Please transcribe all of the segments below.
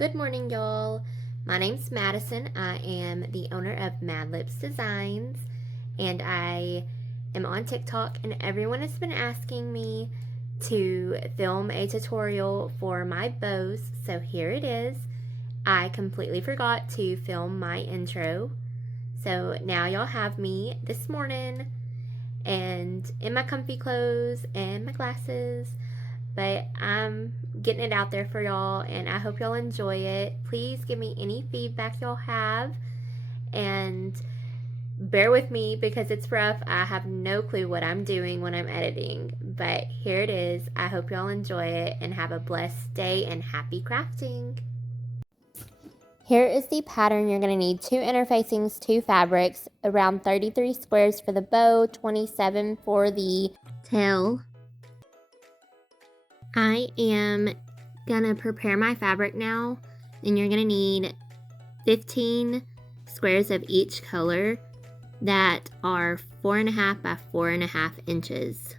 Good morning, y'all. My name's Madison. I am the owner of Mad Lips Designs, and I am on TikTok, and everyone has been asking me to film a tutorial for my bows, so here it is. I completely forgot to film my intro, so now y'all have me this morning and in my comfy clothes and my glasses, but I'm getting it out there for y'all, and I hope y'all enjoy it. Please give me any feedback y'all have, and bear with me because it's rough. I have no clue what I'm doing when I'm editing, but here it is. I hope y'all enjoy it and have a blessed day and happy crafting. Here is the pattern. You're going to need 2 interfacings, 2 fabrics, around 33 squares for the bow, 27 for the tail. I am going to prepare my fabric now, and you're going to need 15 squares of each color that are 4.5 by 4.5 inches.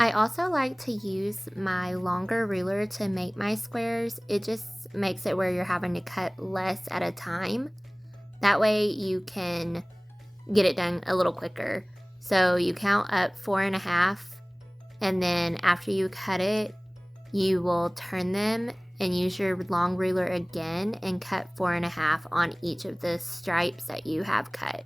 I also like to use my longer ruler to make my squares. It just makes it where you're having to cut less at a time. That way you can get it done a little quicker. So you count up 4.5, and then after you cut it, you will turn them and use your long ruler again and cut 4.5 on each of the stripes that you have cut.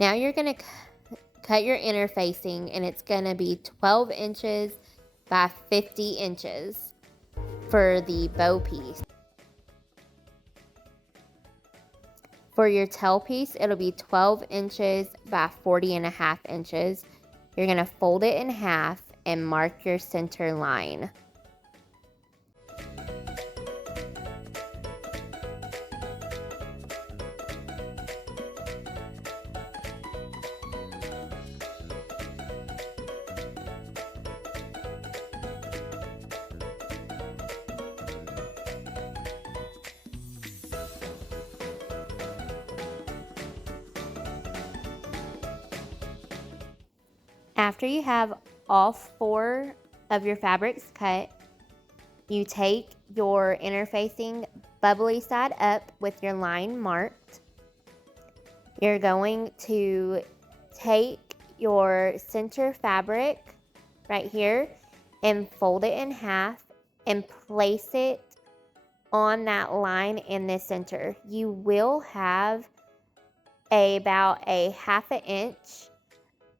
Now you're going to cut your interfacing, and it's going to be 12 inches by 50 inches for the bow piece. For your tail piece, it'll be 12 inches by 40.5 inches. You're going to fold it in half and mark your center line. After you have all 4 of your fabrics cut, you take your interfacing bubbly side up with your line marked. You're going to take your center fabric right here and fold it in half and place it on that line in the center. You will have about a ½ inch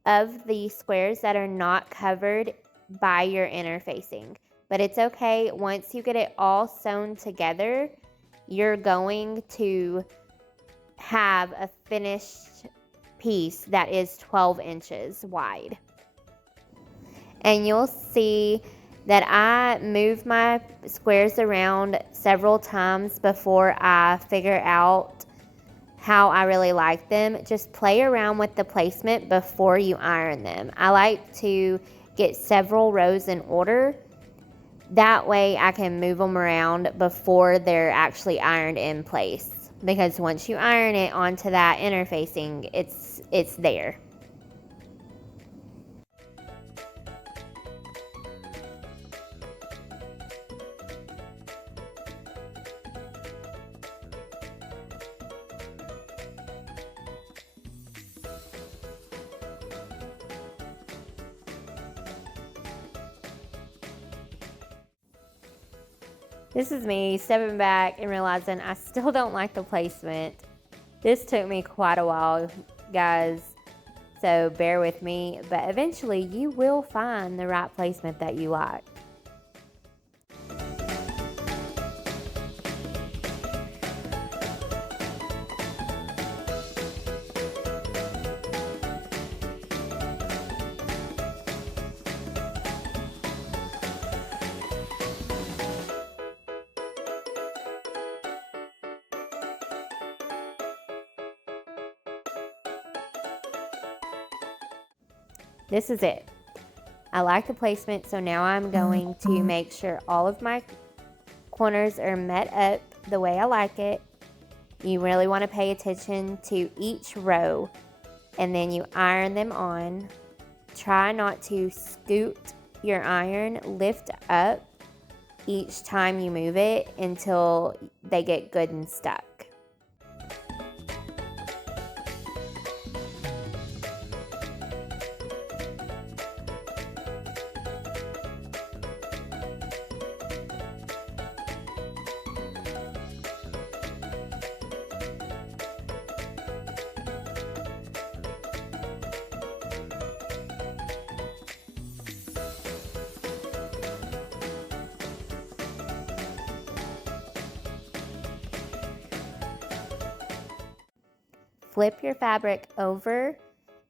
of the squares that are not covered by your interfacing. But it's okay, once you get it all sewn together, you're going to have a finished piece that is 12 inches wide. And you'll see that I move my squares around several times before I figure out how I really like them. Just play around with the placement before you iron them. I like to get several rows in order. That way I can move them around before they're actually ironed in place. Because once you iron it onto that interfacing, it's there. This is me stepping back and realizing I still don't like the placement. This took me quite a while, guys, so bear with me, but eventually you will find the right placement that you like. This is it. I like the placement, so now I'm going to make sure all of my corners are met up the way I like it. You really want to pay attention to each row, and then you iron them on. Try not to scoot your iron, lift up each time you move it until they get good and stuck. Flip your fabric over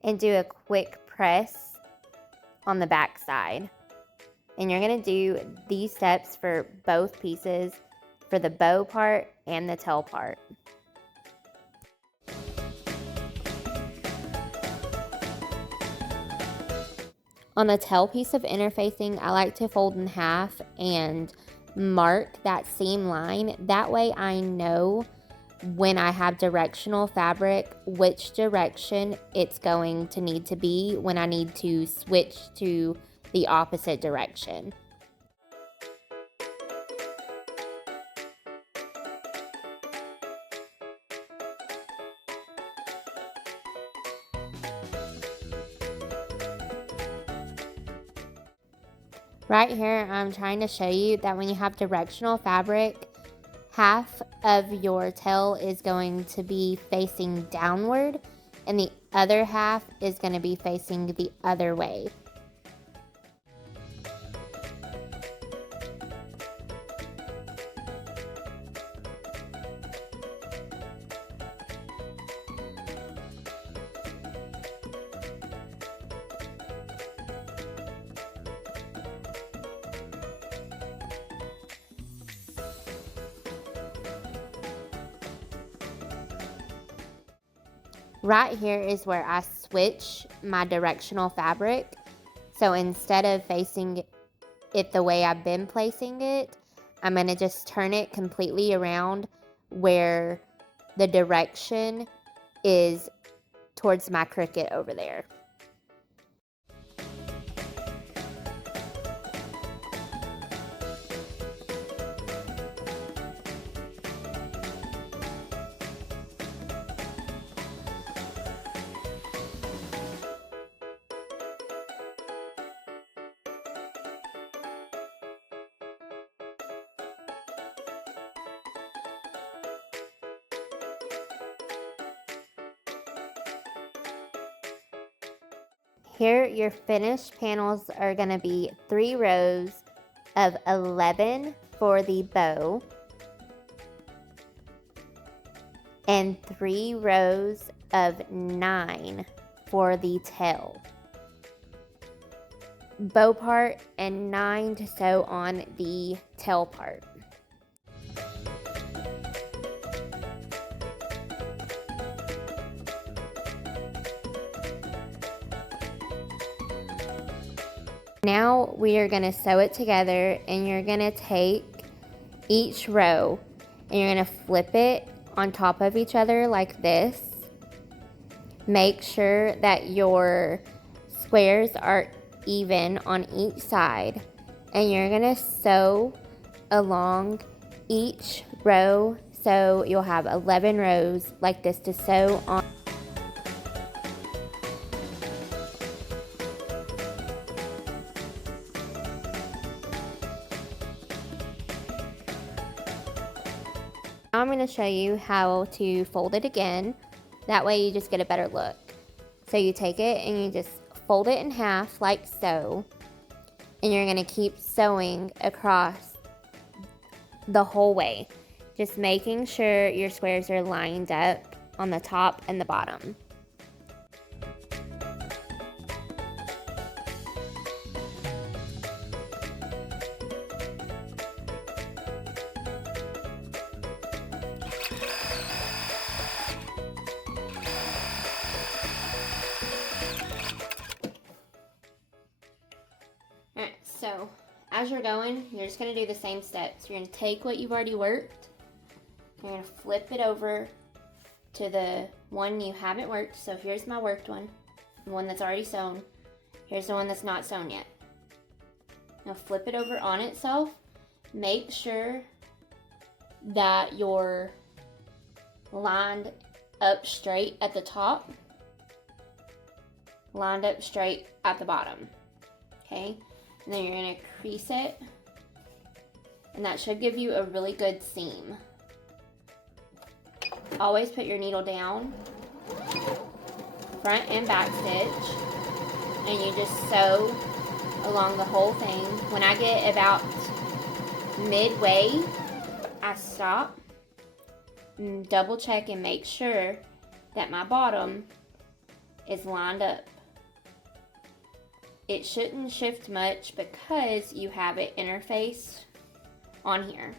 and do a quick press on the back side. And you're going to do these steps for both pieces, for the bow part and the tail part. On the tail piece of interfacing, I like to fold in half and mark that seam line. That way I know when I have directional fabric, which direction it's going to need to be when I need to switch to the opposite direction. Right here, I'm trying to show you that when you have directional fabric, half of your tail is going to be facing downward and the other half is going to be facing the other way. Right here is where I switch my directional fabric. So instead of facing it the way I've been placing it, I'm going to just turn it completely around where the direction is towards my cricket over there. Here, your finished panels are going to be 3 rows of 11 for the bow and 3 rows of 9 for the tail. Bow part and 9 to sew on the tail part. Now we are going to sew it together, and you're going to take each row and you're going to flip it on top of each other like this. Make sure that your squares are even on each side, and you're going to sew along each row, so you'll have 11 rows like this to sew on. Now I'm going to show you how to fold it again. That way you just get a better look. So you take it and you just fold it in half like so. And you're going to keep sewing across the whole way. Just making sure your squares are lined up on the top and the bottom. Alright, so as you're going, you're just going to do the same steps. You're going to take what you've already worked, you're going to flip it over to the one you haven't worked. So here's my worked one, the one that's already sewn. Here's the one that's not sewn yet. Now flip it over on itself. Make sure that you're lined up straight at the top, lined up straight at the bottom. Okay? And then you're going to crease it, and that should give you a really good seam. Always put your needle down, front and back stitch, and you just sew along the whole thing. When I get about midway, I stop and double check and make sure that my bottom is lined up. It shouldn't shift much because you have it interfaced on here.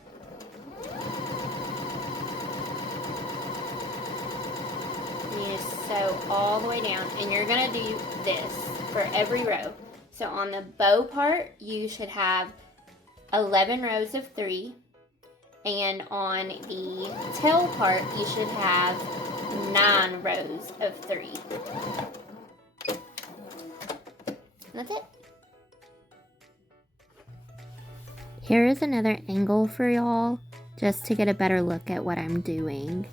And you just sew all the way down, and you're going to do this for every row. So on the bow part, you should have 11 rows of 3, and on the tail part, you should have 9 rows of 3. That's it. Here is another angle for y'all, just to get a better look at what I'm doing.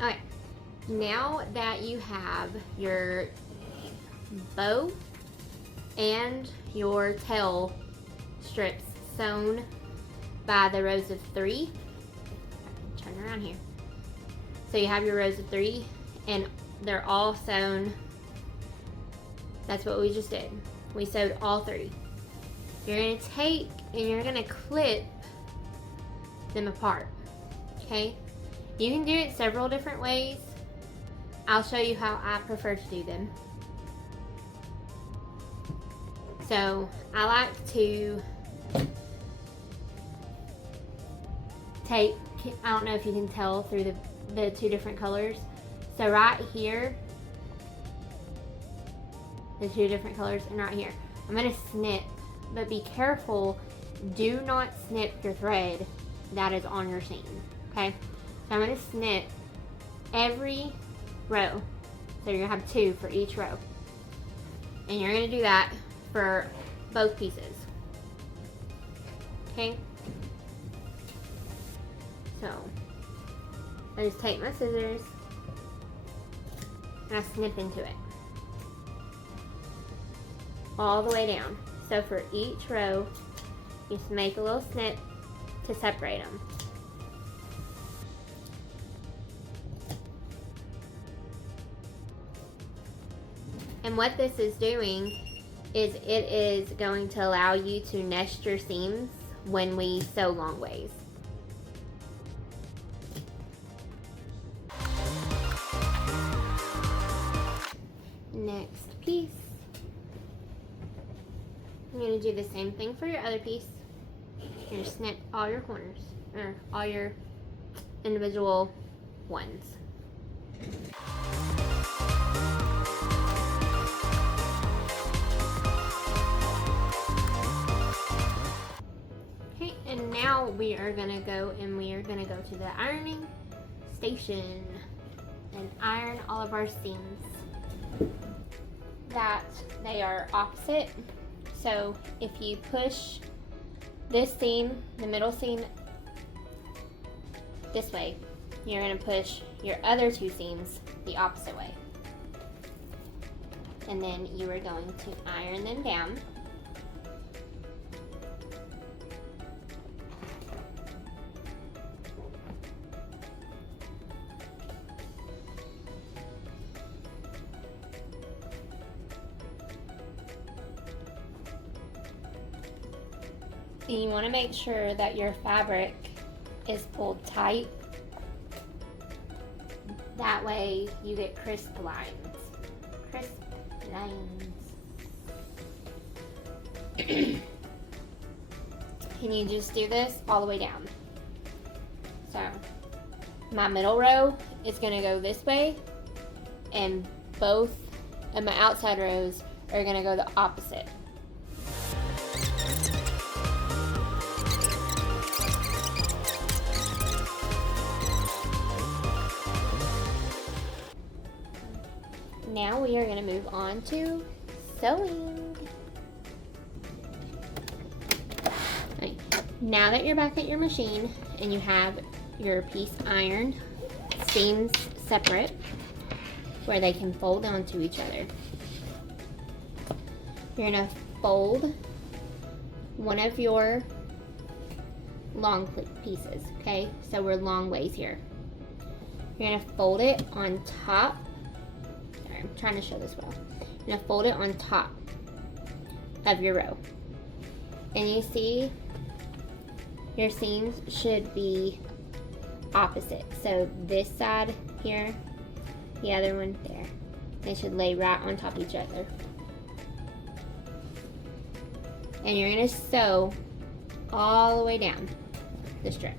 Okay, now that you have your bow and your tail strips sewn by the rows of 3. Turn around here. So you have your rows of 3 and they're all sewn. That's what we just did. We sewed all 3. You're going to take and you're going to clip them apart. Okay? You can do it several different ways. I'll show you how I prefer to do them. So I like to take, I don't know if you can tell through the 2 different colors. So right here, the 2 different colors, and right here. I'm going to snip, but be careful. Do not snip your thread that is on your seam. Okay? So I'm going to snip every row. So you're going to have 2 for each row. And you're going to do that for both pieces. Okay? So, I just take my scissors and I snip into it. All the way down. So for each row, Just make a little snip to separate them. And what this is doing is it is going to allow you to nest your seams when we sew long ways. Next piece. I'm going to do the same thing for your other piece. You're going to snip all your corners, or all your individual ones. Okay, and now we are going to go to the ironing station and iron all of our seams that they are opposite. So if you push this seam, the middle seam, this way, you're going to push your other two seams the opposite way. And then you are going to iron them down. And you want to make sure that your fabric is pulled tight. That way you get crisp lines. Crisp lines. And you just do this all the way down. So my middle row is going to go this way, and both of my outside rows are going to go the opposite. Now we are going to move on to sewing. Right. Now that you're back at your machine and you have your piece ironed, seams separate where they can fold onto each other, you're going to fold one of your long pieces, okay? So we're long ways here. You're going to fold it on top. I'm trying to show this well. You're going to fold it on top of your row. And you see your seams should be opposite. So this side here, the other one there. They should lay right on top of each other. And you're going to sew all the way down the strip.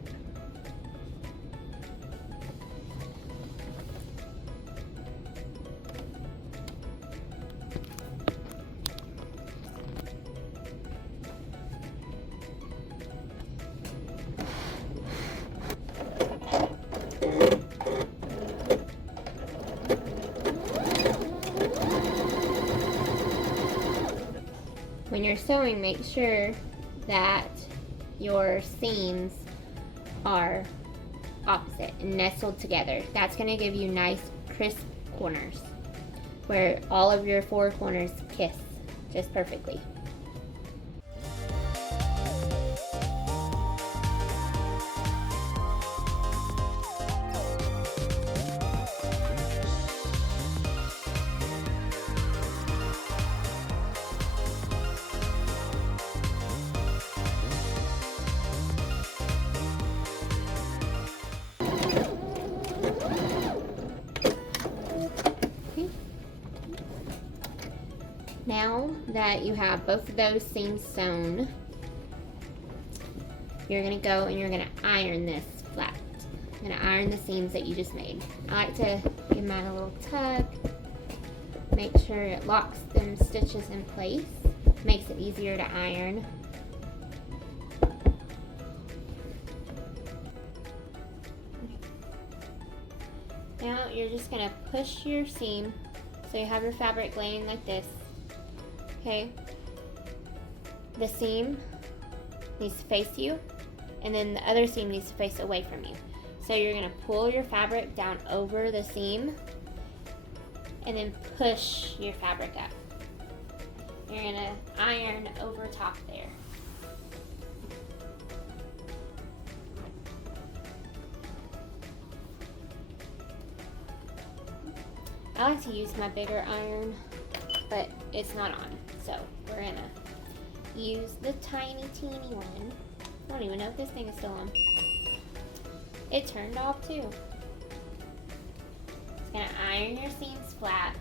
When you're sewing, make sure that your seams are opposite and nestled together. That's going to give you nice crisp corners where all of your four corners kiss just perfectly. Now that you have both of those seams sewn, you're going to go and you're going to iron this flat. I'm going to iron the seams that you just made. I like to give mine a little tug, make sure it locks them stitches in place, makes it easier to iron. Now you're just going to push your seam so you have your fabric laying like this. Okay, the seam needs to face you, and then the other seam needs to face away from you. So you're going to pull your fabric down over the seam and then push your fabric up. You're going to iron over top there. I like to use my bigger iron, but it's not on. So we're gonna use the tiny, teeny one. I don't even know if this thing is still on. It turned off too. It's gonna iron your seams flat.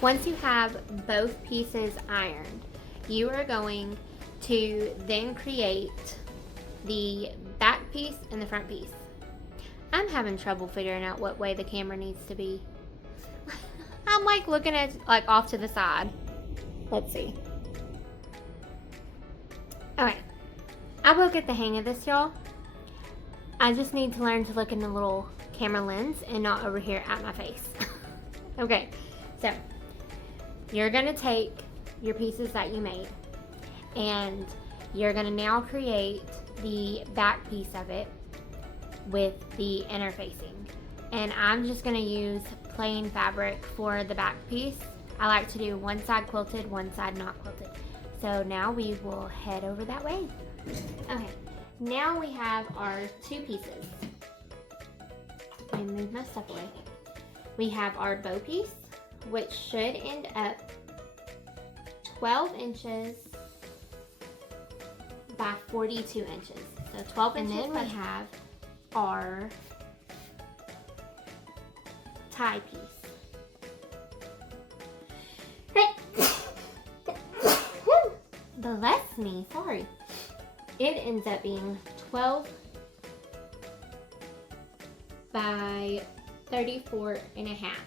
Once you have both pieces ironed, you are going to then create the back piece and the front piece. I'm having trouble figuring out what way the camera needs to be. I'm like looking at like off to the side. Let's see. Okay, I will get the hang of this, y'all. I just need to learn to look in the little camera lens and not over here at my face. Okay, so you're gonna take your pieces that you made and you're gonna now create the back piece of it with the interfacing. And I'm just gonna use plain fabric for the back piece. I like to do one side quilted, one side not quilted. So now we will head over that way. Okay, now we have our two pieces. Let me move my stuff away. We have our bow piece, which should end up 12 inches by 42 inches. So 12 inches. And then we have our tie piece. Bless me, sorry. It ends up being 12 by 34 and a half.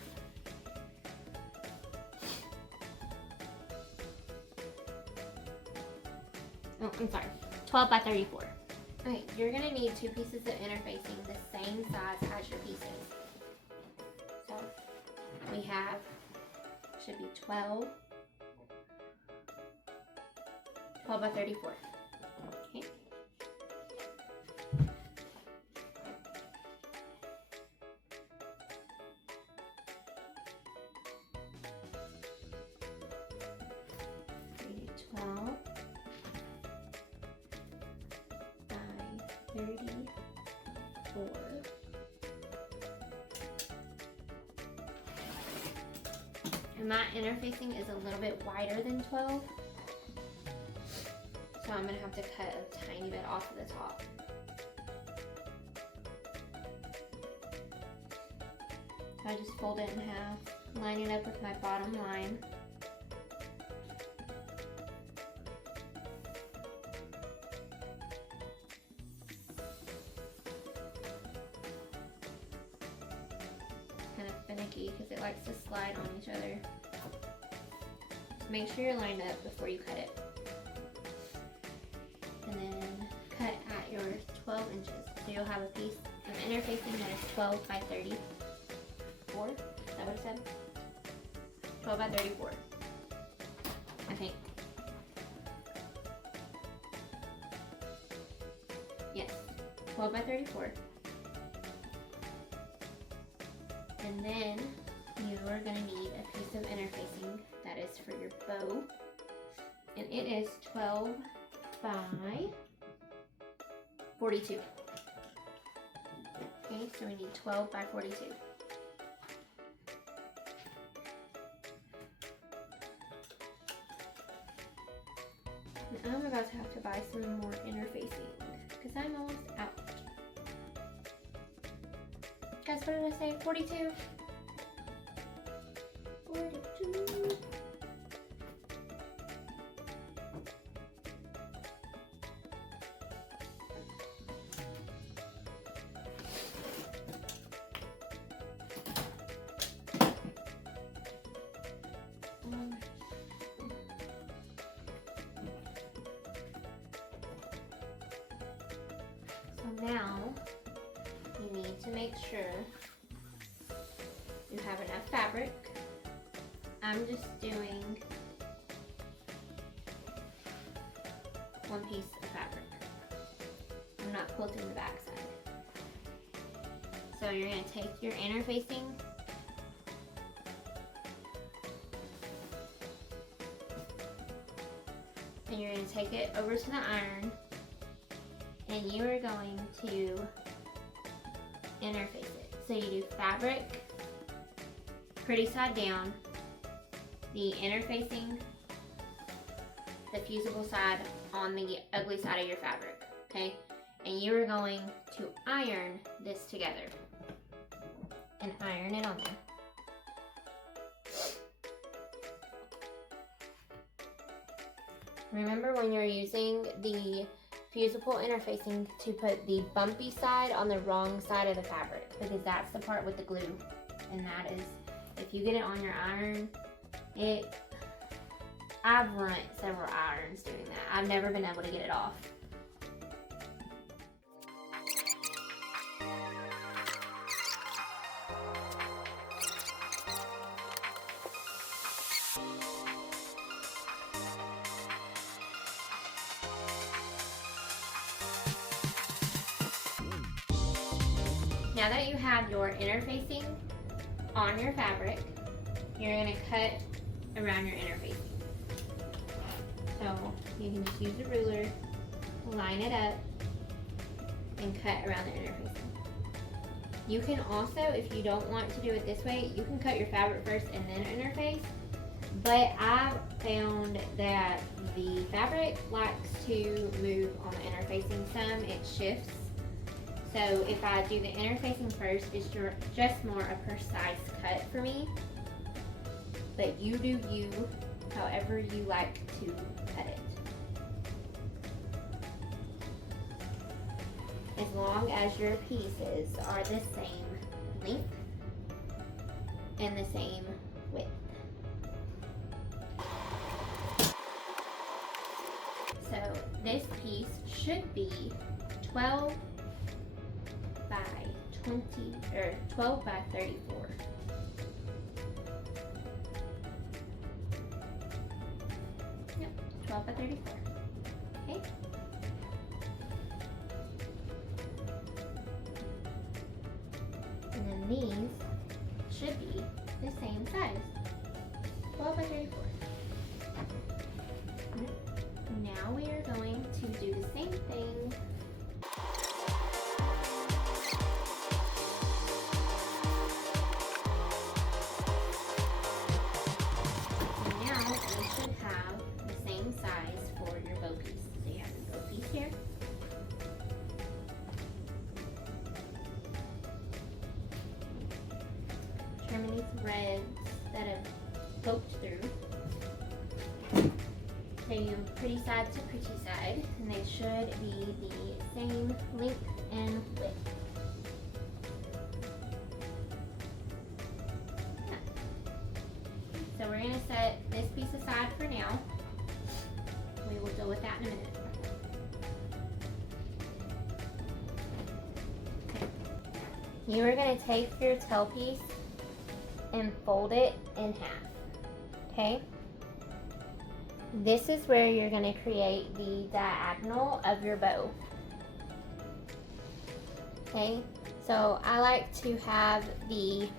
Oh, I'm sorry, 12 by 34. Okay, you're gonna need two pieces of interfacing the same size as your pieces. So we have, should be 12 by 34. Okay. We do 12 by 34. And my interfacing is a little bit wider than 12. So I'm gonna have to cut a tiny bit off of the top. So I just fold it in half, line it up with my bottom line. It's kind of finicky because it likes to slide on each other. So make sure you're lined up before you cut it. And then cut at your 12 inches. So you'll have a piece of interfacing that is 12 by 34. Is that what it said? 12 by 34. I think. Yes, 12 by 34. And then you are going to need a piece of interfacing that is for your bow. And it is 12 by 42. Okay, so we need 12 by 42. And I'm about to have to buy some more interfacing because I'm almost out. Guys, what did I say? 42? 42. So now you need to make sure you have enough fabric. I'm just doing one piece of fabric. I'm not quilting the back side. So you're going to take your interfacing and you're going to take it over to the iron and you are going to interface it. So you do fabric, pretty side down, the interfacing, the fusible side on the ugly side of your fabric, okay? And you are going to iron this together and iron it on there. Remember when you're using the fusible interfacing to put the bumpy side on the wrong side of the fabric, because that's the part with the glue. And that is, if you get it on your iron, I've run several irons doing that. I've never been able to get it off. Now that you have your interfacing on your fabric, you're going to cut around your interfacing. So you can just use a ruler, line it up, and cut around the interfacing. You can also, if you don't want to do it this way, you can cut your fabric first and then interface. But I've found that the fabric likes to move on the interfacing some, it shifts. So if I do the interfacing first, it's just more a precise cut for me. But you do you, however you like to cut it. As long as your pieces are the same length and the same width. So this piece should be 12 by 20 or 12 by 34. Yep, 12 by 34. Okay. And then these should be the same size. 12 by 34. Now we are going to do the same thing . Now you should have the same size for your bow piece. So you have your bow piece here. Trimming these threads that have poked through. So you pretty side to pretty side, and they should be the same length and width. Yeah. So we're going to set this piece aside for now. We will deal with that in a minute. Okay. You are going to take your tail piece and fold it in half. Okay? This is where you're going to create the diagonal of your bow. Okay, so I like to have the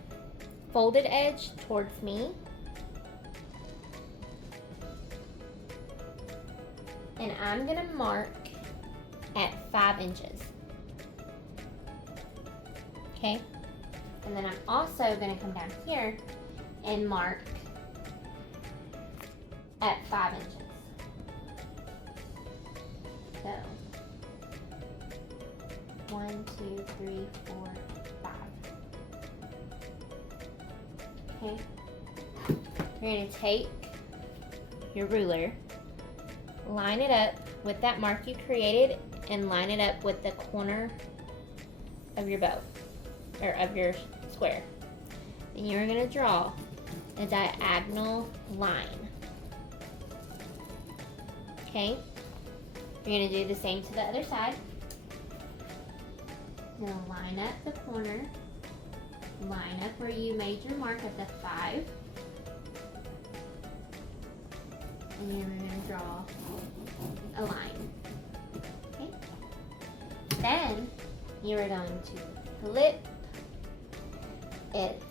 folded edge towards me. And I'm going to mark at 5 inches. Okay, and then I'm also going to come down here and mark at 5 inches. So 1, 2, 3, 4, 5. Okay. You're going to take your ruler, line it up with that mark you created, and line it up with the corner of your bow, or of your square. And you're going to draw a diagonal line. Okay, you're going to do the same to the other side. Now line up the corner, line up where you made your mark at the 5, and you're going to draw a line. Okay, then you are going to flip it,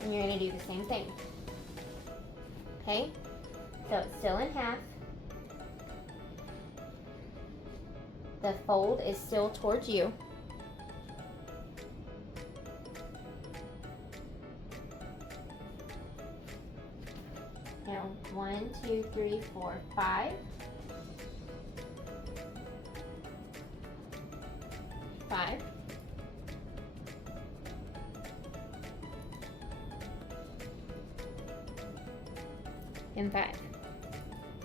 and you're going to do the same thing. Okay. So it's still in half. the fold is still towards you. Now 1, 2, 3, 4, 5. 5. And 5.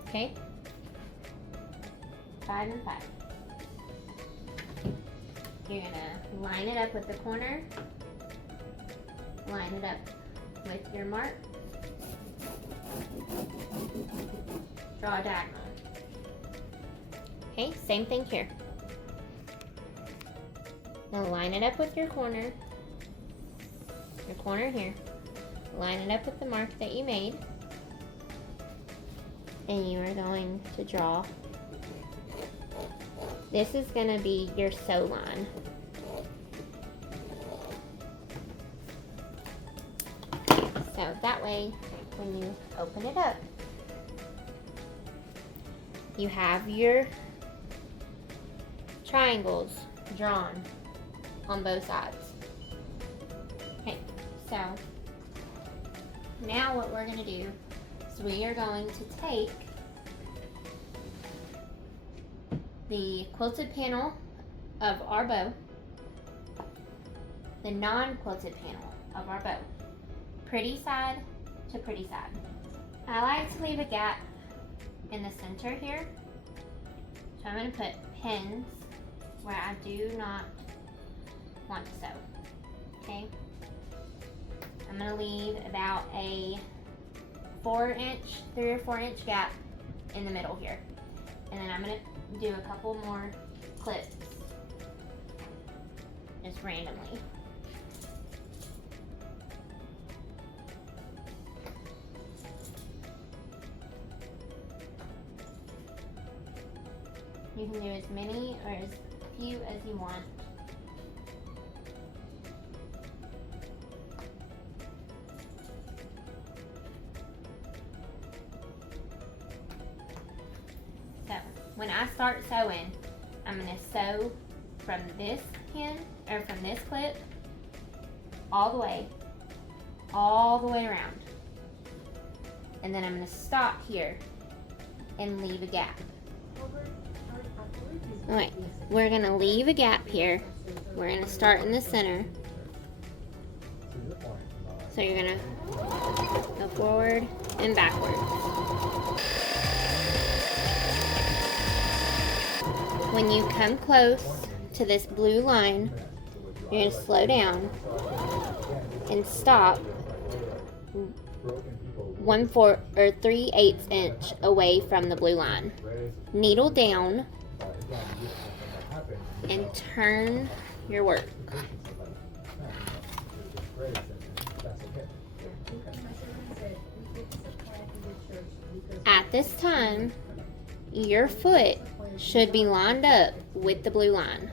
Okay? 5 and 5. You're gonna line it up with the corner, line it up with your mark, draw a diagonal. Okay, same thing here. Now line it up with your corner here, line it up with the mark that you made, and you are going to draw. This is going to be your sew line. So that way, when you open it up, you have your triangles drawn on both sides. Okay, so now what we're going to do is we are going to take the quilted panel of our bow, the non-quilted panel of our bow, pretty side to pretty side. I like to leave a gap in the center here, so I'm going to put pins where I do not want to sew. Okay, I'm going to leave about a 3 or 4 inch gap in the middle here, and then I'm going to do a couple more clips just randomly. You can do as many or as few as you want. So when I start sewing, I'm going to sew from this pin or from this clip all the way around, and then I'm going to stop here and leave a gap. Alright, we're going to leave a gap here. We're going to start in the center. So you're going to go forward and backward. When you come close to this blue line, you're going to slow down and stop 1/4 or 3/8 inch away from the blue line. Needle down and turn your work. At this time, your foot should be lined up with the blue line.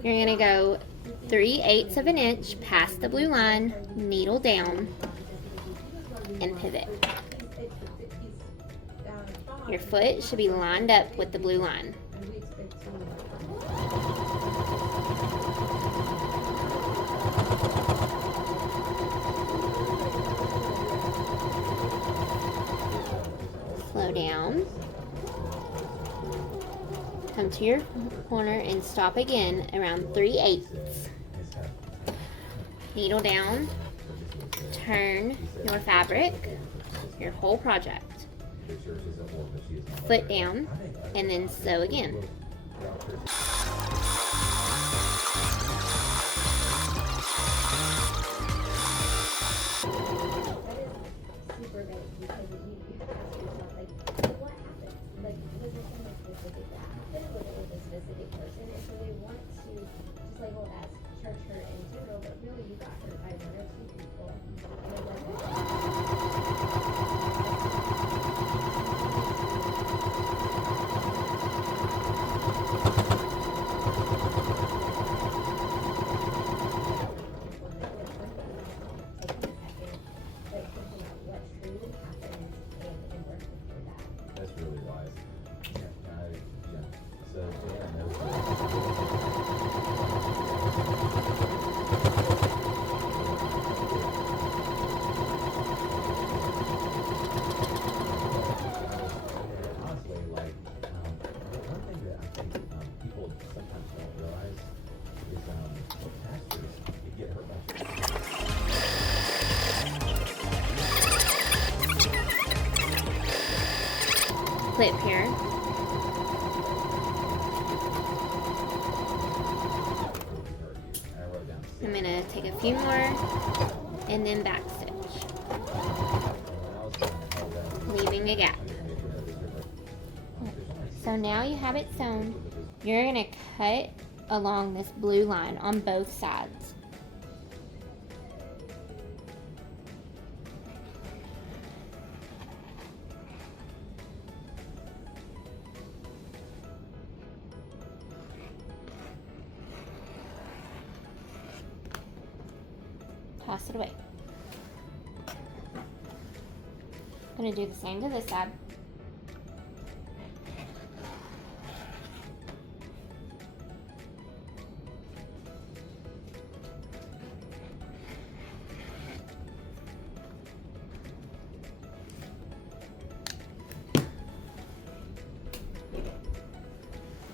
You're going to go 3/8 of an inch past the blue line, needle down, and pivot. Your foot should be lined up with the blue line. Slow down. Come to your corner and stop again around 3/8. Needle down, turn your fabric, your whole project. Foot down, and then sew again. Clip here. I'm gonna take a few more and then back stitch, leaving a gap. So now you have it sewn. You're gonna cut along this blue line on both sides. Toss it away. I'm going to do the same to this side.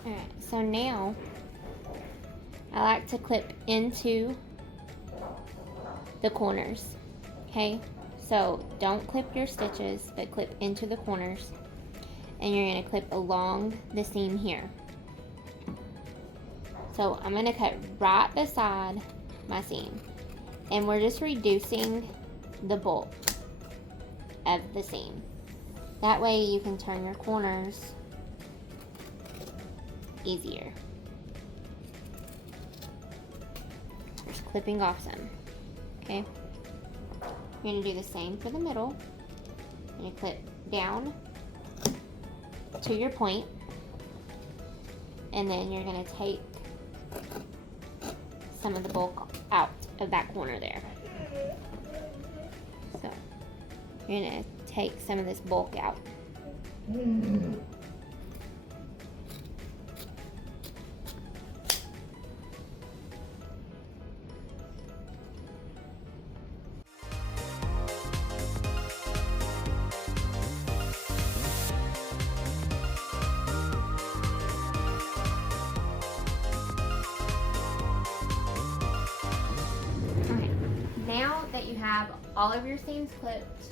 Alright, so now I like to clip into the corners. Okay, so don't clip your stitches, but clip into the corners, and you're going to clip along the seam here. So I'm going to cut right beside my seam, and we're just reducing the bulk of the seam. That way you can turn your corners easier. Just clipping off some. Okay, you're going to do the same for the middle. You're going to clip down to your point, and then you're going to take some of the bulk out of that corner there. So you're going to take some of this bulk out. Now that you have all of your seams clipped,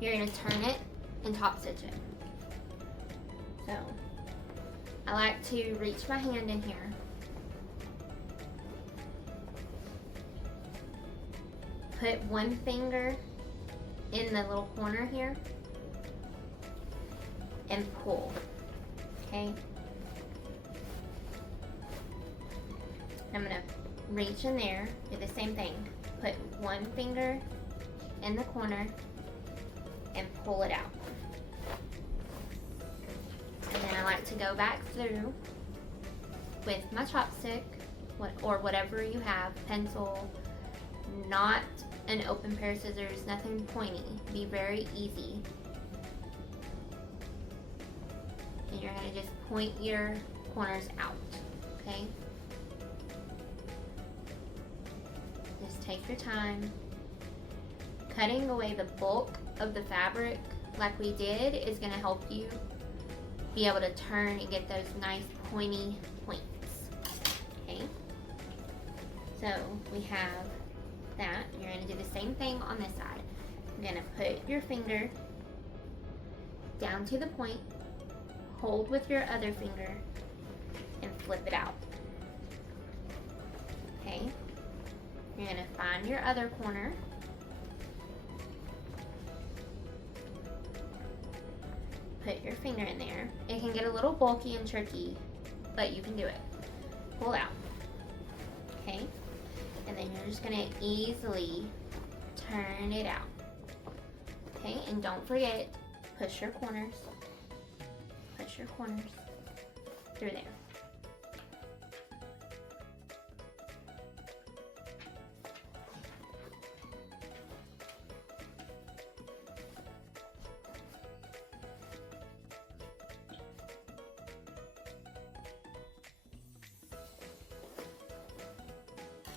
you're going to turn it and top stitch it. So I like to reach my hand in here, put one finger in the little corner here, and pull. Okay, I'm going to reach in there, do the same thing, put one finger in the corner and pull it out. And then I like to go back through with my chopstick or whatever you have, pencil, not an open pair of scissors, nothing pointy, be very easy. And you're going to just point your corners out, okay? Just take your time. Cutting away the bulk of the fabric like we did is going to help you be able to turn and get those nice pointy points. Okay, so we have that. You're going to do the same thing on this side. You're going to put your finger down to the point, hold with your other finger, and flip it out. Okay, you're going to find your other corner, put your finger in there. It can get a little bulky and tricky, but you can do it. Pull out. Okay, and then you're just going to easily turn it out. Okay, and don't forget, push your corners through there.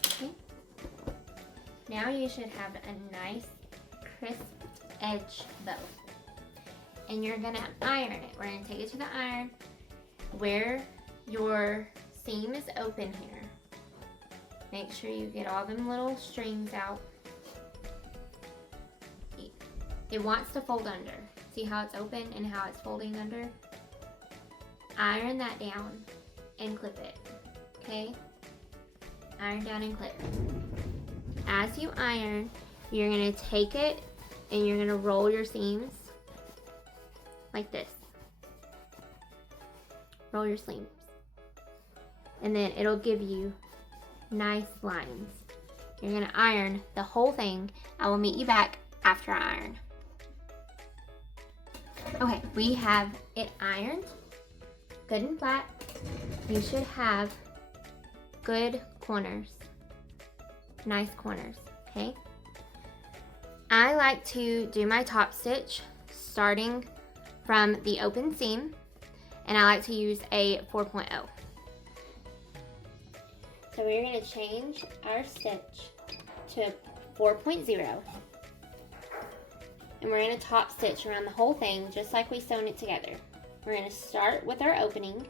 Okay. Now you should have a nice crisp edge bow. And you're gonna iron it. We're gonna take it to the iron where your seam is open here, make sure you get all them little strings out. It wants to fold under. See how it's open and how it's folding under? Iron that down and clip it, okay? Iron down and clip. As you iron, you're gonna take it and you're gonna roll your seams like this. Roll your seams. And then it'll give you nice lines. You're gonna iron the whole thing. I will meet you back after I iron. Okay, we have it ironed, good and flat. You should have good corners, nice corners, okay? I like to do my top stitch starting from the open seam, and I like to use a 4.0. So we're gonna change our stitch to 4.0. And we're going to top stitch around the whole thing just like we sewn it together. We're going to start with our opening.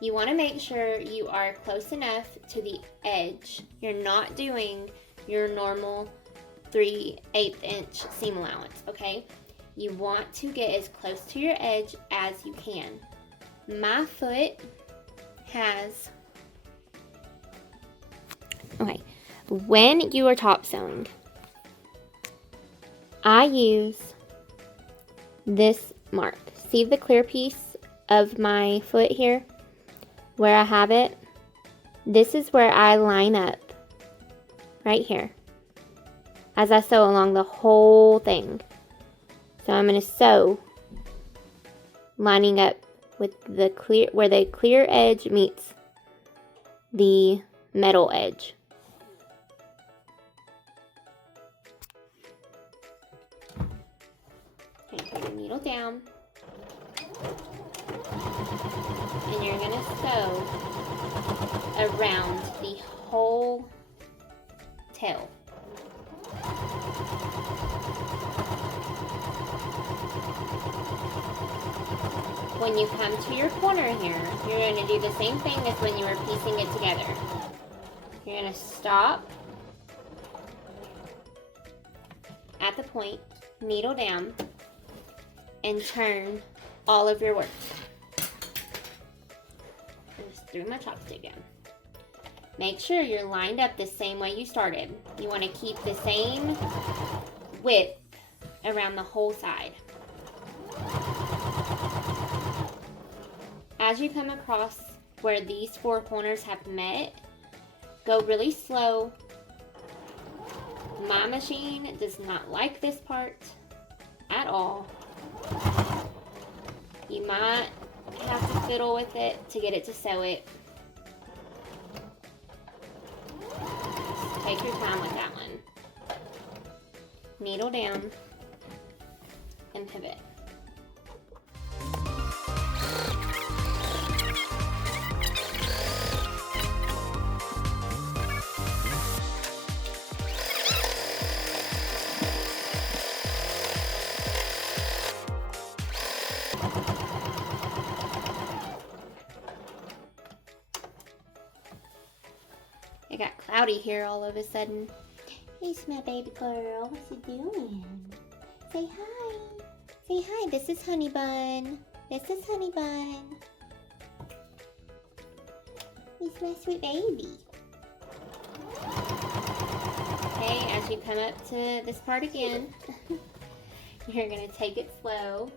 You want to make sure you are close enough to the edge. You're not doing your normal 3/8 inch seam allowance, okay? You want to get as close to your edge as you can. My foot has, okay, when you are top sewing, I use this mark. See the clear piece of my foot here where I have it? This is where I line up right here as I sew along the whole thing. So I'm going to sew lining up with the clear, where the clear edge meets the metal edge. Okay, put your needle down, and you're going to sew around the whole tail. When you come to your corner here, you're going to do the same thing as when you were piecing it together. You're going to stop at the point, needle down, and turn all of your work. I just threw my chopstick down. Make sure you're lined up the same way you started. You want to keep the same width around the whole side. As you come across where these four corners have met, go really slow. My machine does not like this part at all. You might have to fiddle with it to get it to sew it. Just take your time with that one. Needle down and pivot. It got cloudy here all of a sudden. Here's my baby girl. What's he doing? Say hi. Say hi. This is Honey Bun. This is Honey Bun. He's my sweet baby. Okay, as you come up to this part again, you're going to take it slow.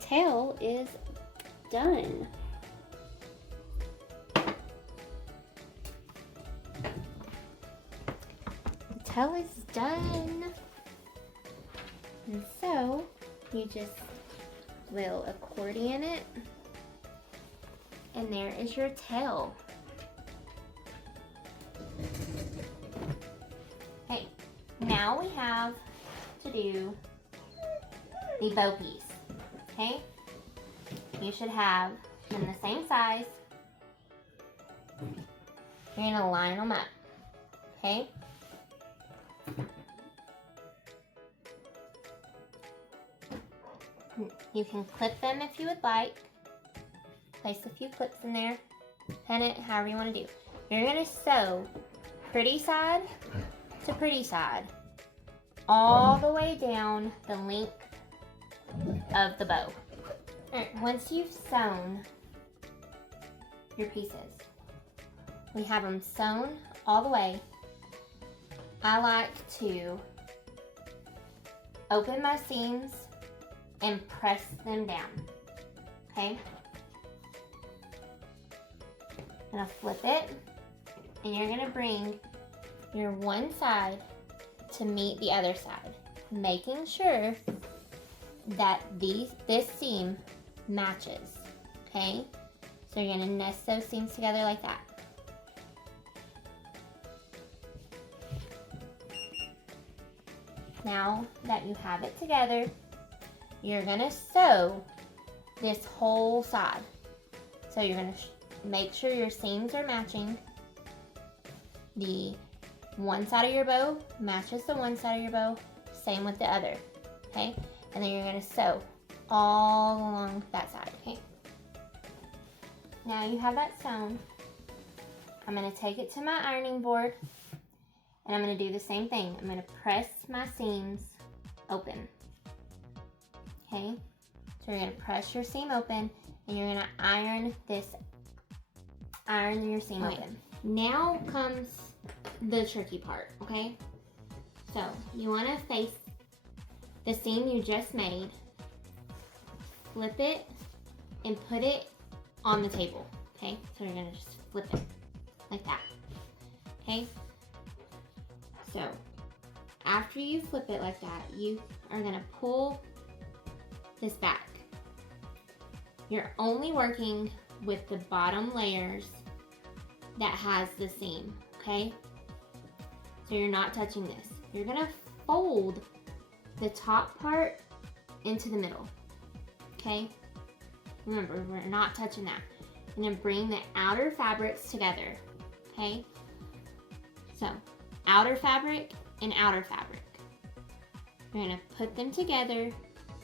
Tail is done. The tail is done. And so you just will accordion it. And there is your tail. Hey, now now we have to do the bow piece, okay? You should have them the same size. You're gonna line them up, okay? You can clip them if you would like. Place a few clips in there. Pin it however you want to do. You're gonna sew pretty side to pretty side all the way down the length of the bow. Alright, once you've sewn your pieces, we have them sewn all the way. I like to open my seams and press them down, okay? I'm gonna flip it, and you're gonna bring your one side to meet the other side, making sure that this seam matches, okay? So you're gonna nest those seams together like that. Now that you have it together, you're gonna sew this whole side. So you're gonna make sure your seams are matching. The one side of your bow matches the one side of your bow, same with the other, okay? And then you're gonna sew all along that side, okay? Now you have that sewn. I'm gonna take it to my ironing board, and I'm gonna do the same thing. I'm gonna press my seams open, okay? So you're gonna press your seam open, and you're gonna iron your seam open. Now comes the tricky part, okay? So you wanna face the seam you just made, flip it, and put it on the table, okay? So you're gonna just flip it like that, okay? So after you flip it like that, you are gonna pull this back. You're only working with the bottom layers that has the seam, okay? So you're not touching this. You're gonna fold the top part into the middle, okay? Remember, we're not touching that. And then bring the outer fabrics together, okay? So, outer fabric and outer fabric. You're gonna put them together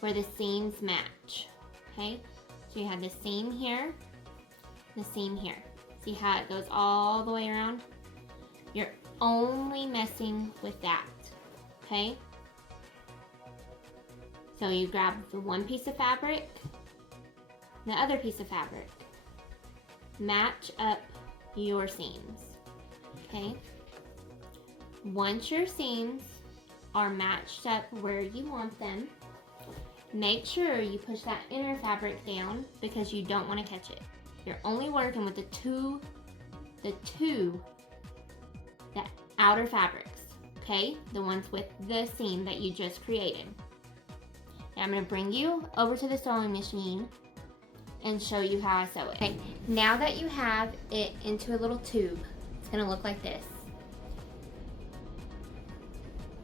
where the seams match, okay? So you have the seam here, the seam here. See how it goes all the way around? You're only messing with that, okay? So you grab the one piece of fabric, the other piece of fabric. Match up your seams, okay? Once your seams are matched up where you want them, make sure you push that inner fabric down because you don't want to catch it. You're only working with the two outer fabrics, okay? The ones with the seam that you just created. Now I'm going to bring you over to the sewing machine and show you how I sew it. Okay, now that you have it into a little tube, it's going to look like this.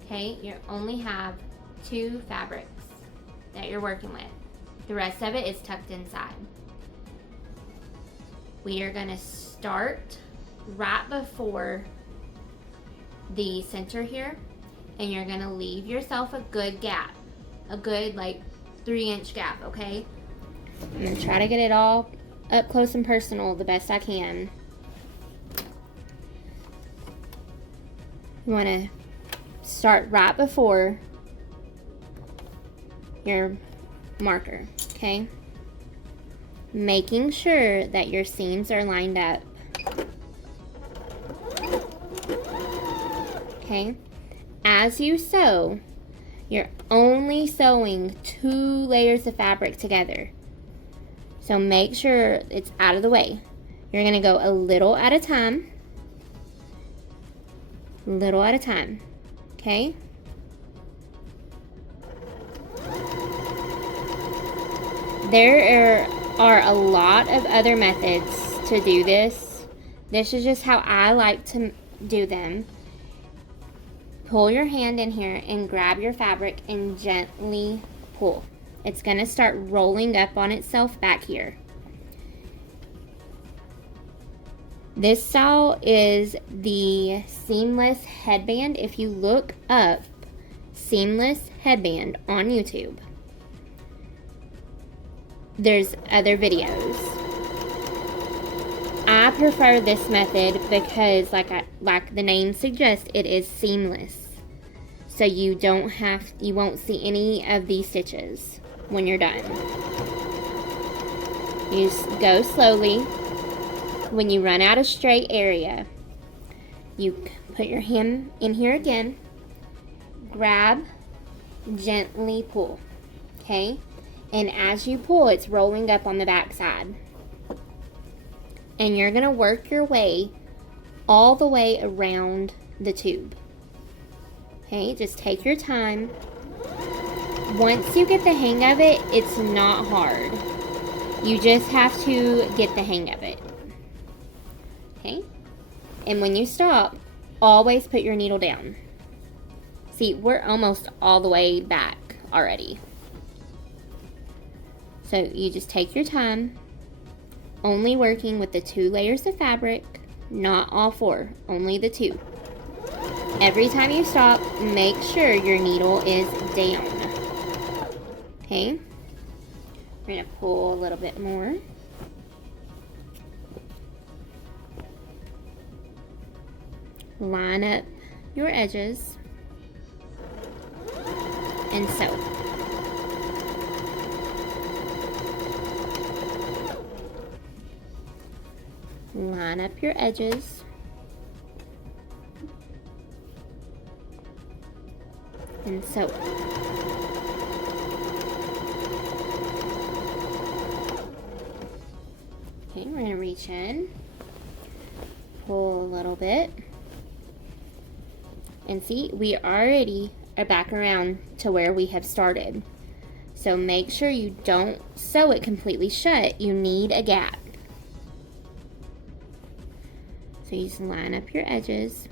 Okay, you only have two fabrics that you're working with. The rest of it is tucked inside. We are going to start right before the center here, and you're going to leave yourself a good gap, a good like 3-inch gap, okay? I'm going to try to get it all up close and personal the best I can. You want to start right before your marker, okay? Making sure that your seams are lined up. Okay? As you sew, you're only sewing 2 layers of fabric together. So make sure it's out of the way. You're going to go a little at a time. Little at a time. Okay? There are a lot of other methods to do this. This is just how I like to do them. pull your hand in here and grab your fabric and gently pull. It's going to start rolling up on itself back here. This style is the seamless headband. If you look up seamless headband on YouTube, there's other videos. I prefer this method because like the name suggests, it is seamless. So you won't see any of these stitches when you're done. You just go slowly. When you run out of straight area, you put your hem in here again, grab, gently pull, okay? And as you pull, it's rolling up on the back side. And you're gonna work your way all the way around the tube. Okay, just take your time. Once you get the hang of it, it's not hard. You just have to get the hang of it. Okay? And when you stop, always put your needle down. See, we're almost all the way back already. So you just take your time, only working with the 2 layers of fabric, not all 4, only the 2. Every time you stop, make sure your needle is down. Okay? We're going to pull a little bit more. Line up your edges and sew. Line up your edges and sew. Okay, we're going to reach in, pull a little bit. And see, we already are back around to where we have started. So make sure you don't sew it completely shut. You need a gap. So you just line up your edges.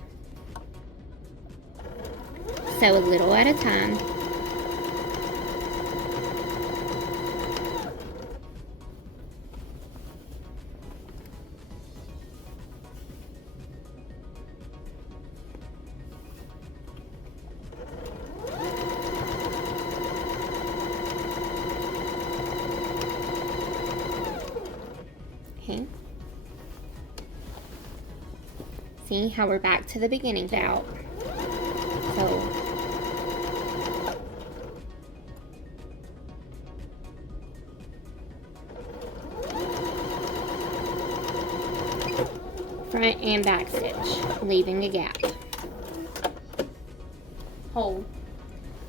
Sew a little at a time. Okay. See how we're back to the beginning out. So front and back stitch, leaving a gap. Hold.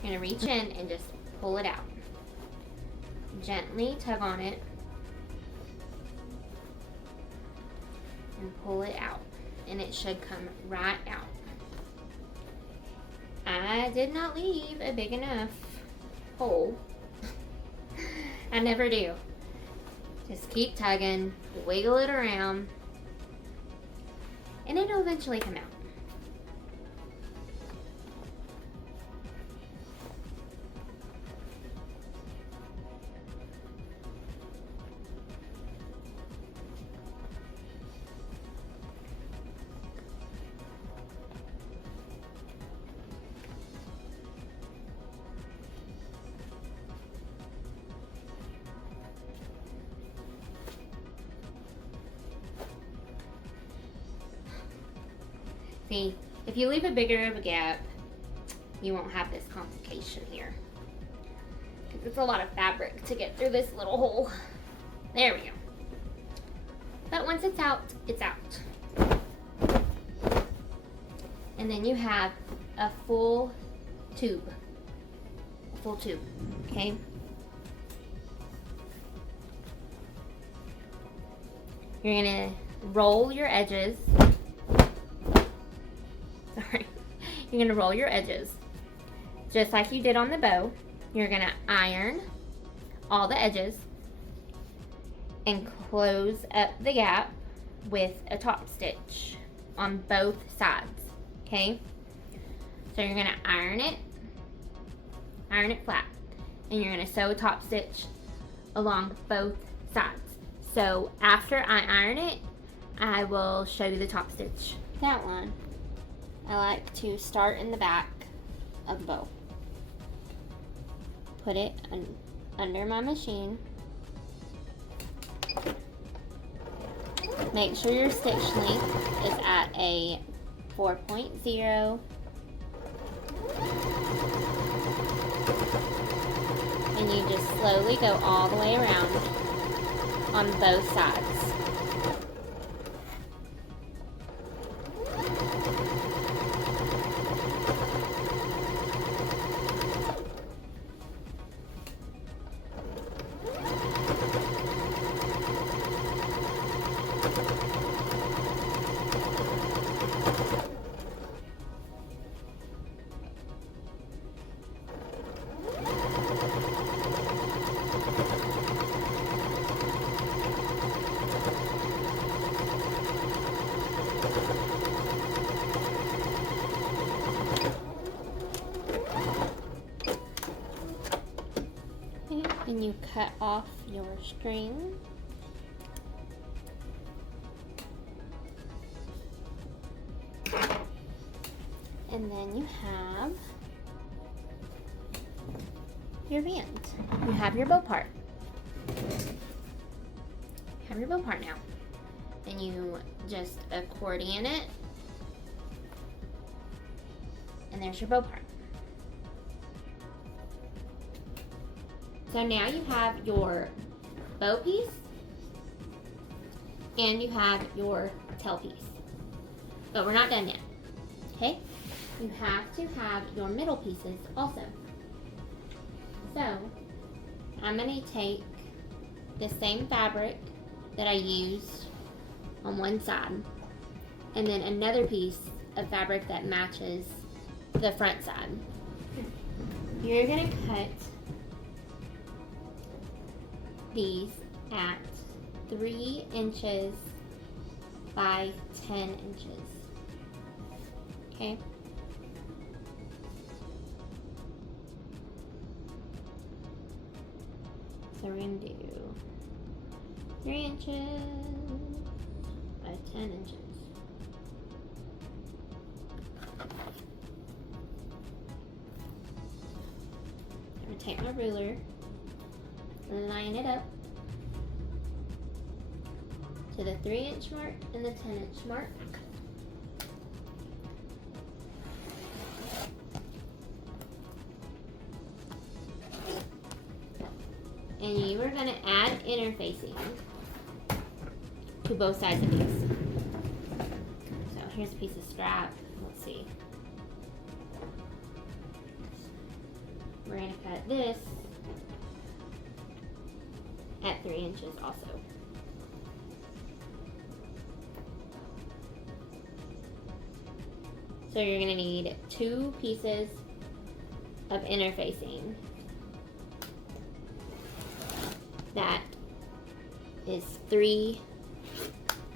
You're going to reach in and just pull it out. Gently tug on it and pull it out, and it should come right out. I did not leave a big enough hole. I never do. Just keep tugging, wiggle it around, and it'll eventually come out. See, if you leave a bigger of a gap, you won't have this complication here. Because it's a lot of fabric to get through this little hole. There we go. But once it's out, it's out. And then you have a full tube. A full tube, okay? You're gonna roll your edges. Sorry. You're gonna roll your edges. Just like you did on the bow. You're gonna iron all the edges and close up the gap with a top stitch on both sides, okay? So you're gonna iron it flat, and you're gonna sew top stitch along both sides. So after I iron it, I will show you the top stitch. That one, I like to start in the back of the bow. Put it under my machine. Make sure your stitch length is at a 4.0. And you just slowly go all the way around on both sides. And you cut off your string. And then you have your band. You have your bow part. Have your bow part now. And you just accordion it. And there's your bow part. So now you have your bow piece and you have your tail piece. But we're not done yet, okay? You have to have your middle pieces also. So I'm gonna take the same fabric that I used on one side and then another piece of fabric that matches the front side. You're gonna cut these at 3 inches by 10 inches. Okay? So we're going to do 3 inches by 10 inches. I'm going to take my ruler, line it up to the 3-inch mark and the 10-inch mark. And you are going to add interfacing to both sides of these. So here's a piece of strap. Let's see. We're going to cut this at 3 inches also. So you're going to need 2 pieces of interfacing. That is 3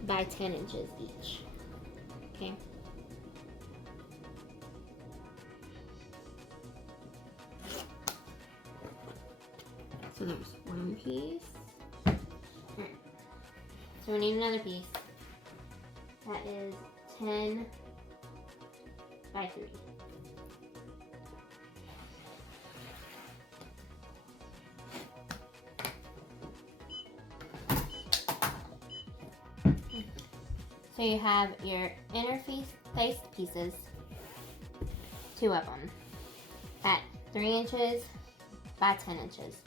by 10 inches each. Okay. So there's one piece. Alright. So we need another piece. That is 10 by 3. So you have your interfaced pieces, 2 of them, at 3 inches by 10 inches.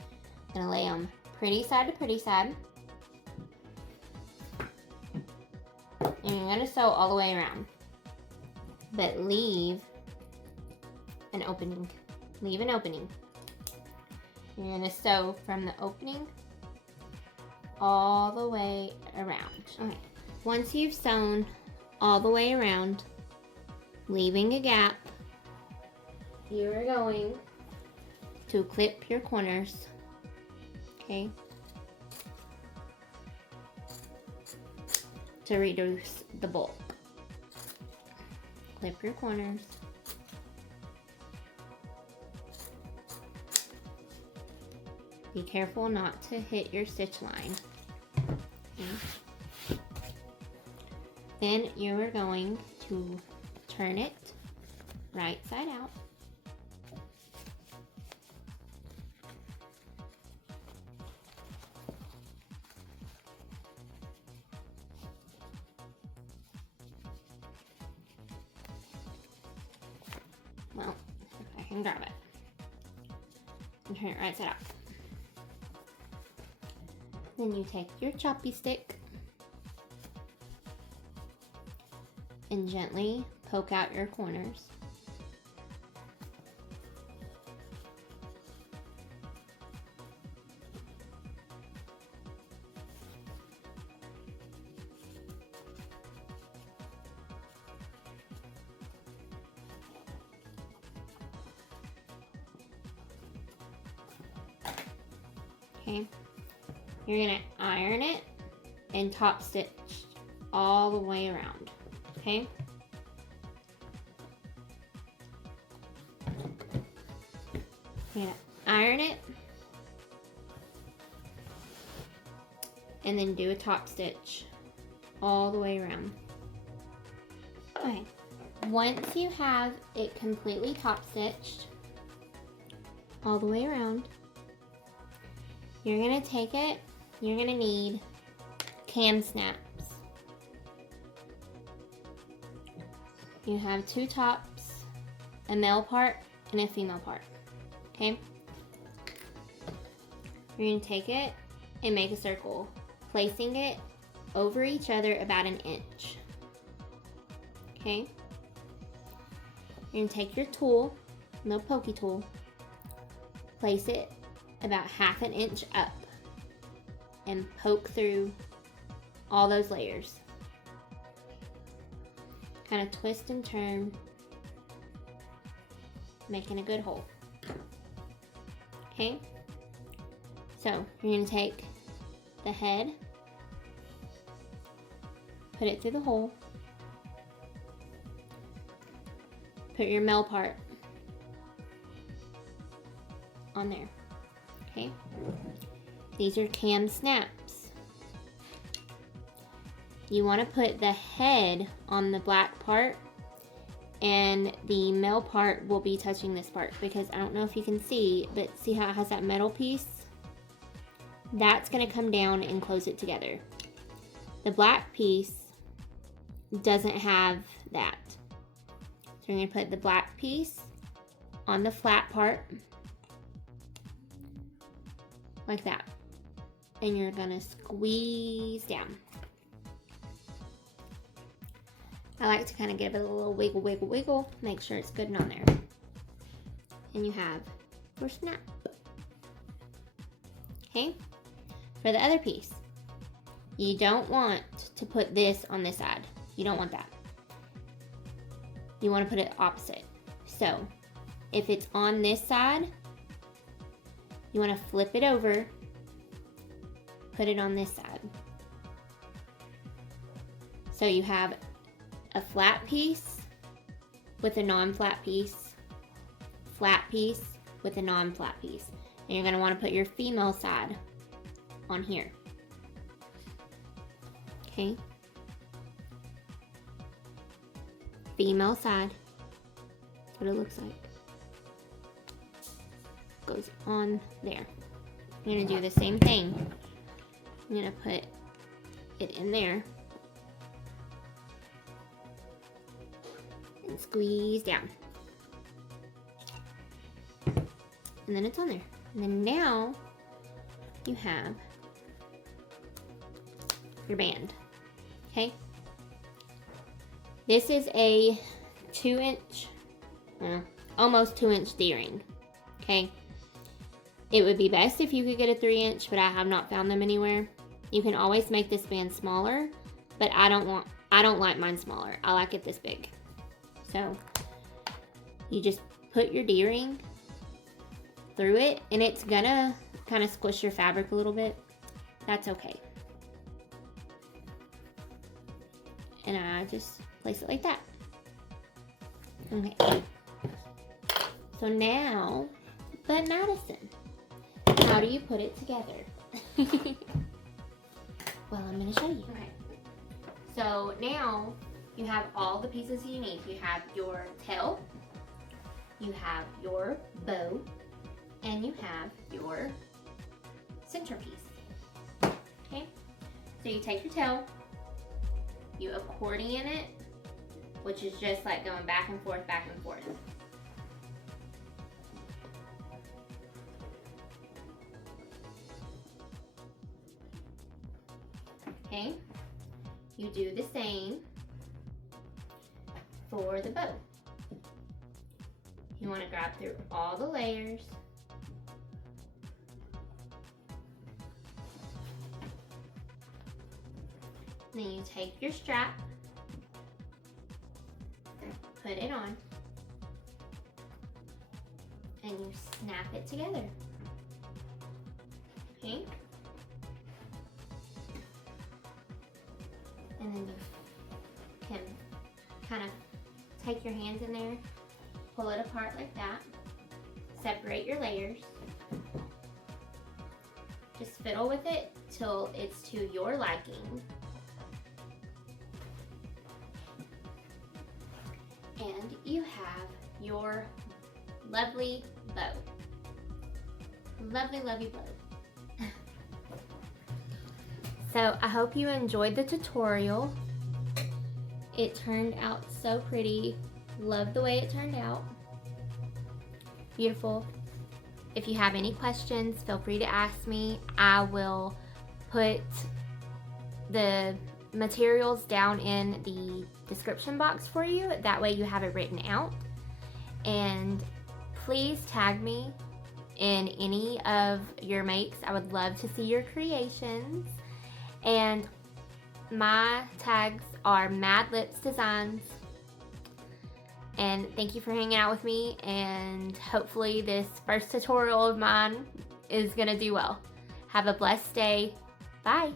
I'm gonna lay them pretty side to pretty side. And you're gonna sew all the way around. But leave an opening. Leave an opening. You're gonna sew from the opening all the way around. Okay. Once you've sewn all the way around, leaving a gap, you are going to clip your corners, okay, to reduce the bulk. Clip your corners. Be careful not to hit your stitch line. Okay. Then you're going to turn it right side out. Well, if I can grab it. And turn it right side out. Then you take your choppy stick and gently poke out your corners. Okay, you're gonna iron it and top stitch all the way around, okay? You're gonna iron it and then do a top stitch all the way around. Okay, once you have it completely top stitched all the way around, you're gonna take it, you're gonna need Kam Snaps. You have two tops, a male part and a female part, okay? You're gonna take it and make a circle, placing it over each other about an inch, okay? You're gonna take your tool, no pokey tool, place it about half an inch up and poke through all those layers. Kind of twist and turn, making a good hole. Okay? So you're going to take the head, put it through the hole, put your male part on there. Okay, these are Kam Snaps. You want to put the head on the black part and the male part will be touching this part, because I don't know if you can see, but see how it has that metal piece? That's going to come down and close it together. The black piece doesn't have that. So you're going to put the black piece on the flat part, like that, and you're gonna squeeze down. I like to kind of give it a little wiggle, wiggle, wiggle, make sure it's good and on there. And you have your snap. Okay, for the other piece, you don't want to put this on this side. You don't want that. You want to put it opposite. So, if it's on this side, you want to flip it over, put it on this side. So you have a flat piece with a non-flat piece, flat piece with a non-flat piece. And you're going to want to put your female side on here. Okay. Female side. That's what it looks like. Goes on there. I'm going to do the same thing. I'm going to put it in there and squeeze down. And then it's on there. And then now you have your band. Okay? This is a 2-inch, almost 2-inch D-ring. Okay? It would be best if you could get a 3-inch, but I have not found them anywhere. You can always make this band smaller, but I don't like mine smaller. I like it this big. So you just put your D-ring through it, and it's gonna kind of squish your fabric a little bit. That's okay. And I just place it like that. Okay. So now, but Madison, how how do you put it together? Well, I'm going to show you. Okay. So now you have all the pieces you need. You have your tail, you have your bow, and you have your centerpiece. Okay? So you take your tail, you accordion it, which is just like going back and forth, back and forth. Okay? You do the same for the bow. You want to grab through all the layers. Then you take your strap, put it on, and you snap it together. Okay? And then you can kind of take your hands in there, pull it apart like that, separate your layers. Just fiddle with it till it's to your liking. And you have your lovely bow. Lovely, lovely bow. So I hope you enjoyed the tutorial. It turned out so pretty. Love the way it turned out. Beautiful. If you have any questions, feel free to ask me. I will put the materials down in the description box for you. That way you have it written out. And please tag me in any of your makes. I would love to see your creations. And my tags are Mad Lips Designs. And thank you for hanging out with me, and hopefully this first tutorial of mine is gonna do well. Have a blessed day. Bye.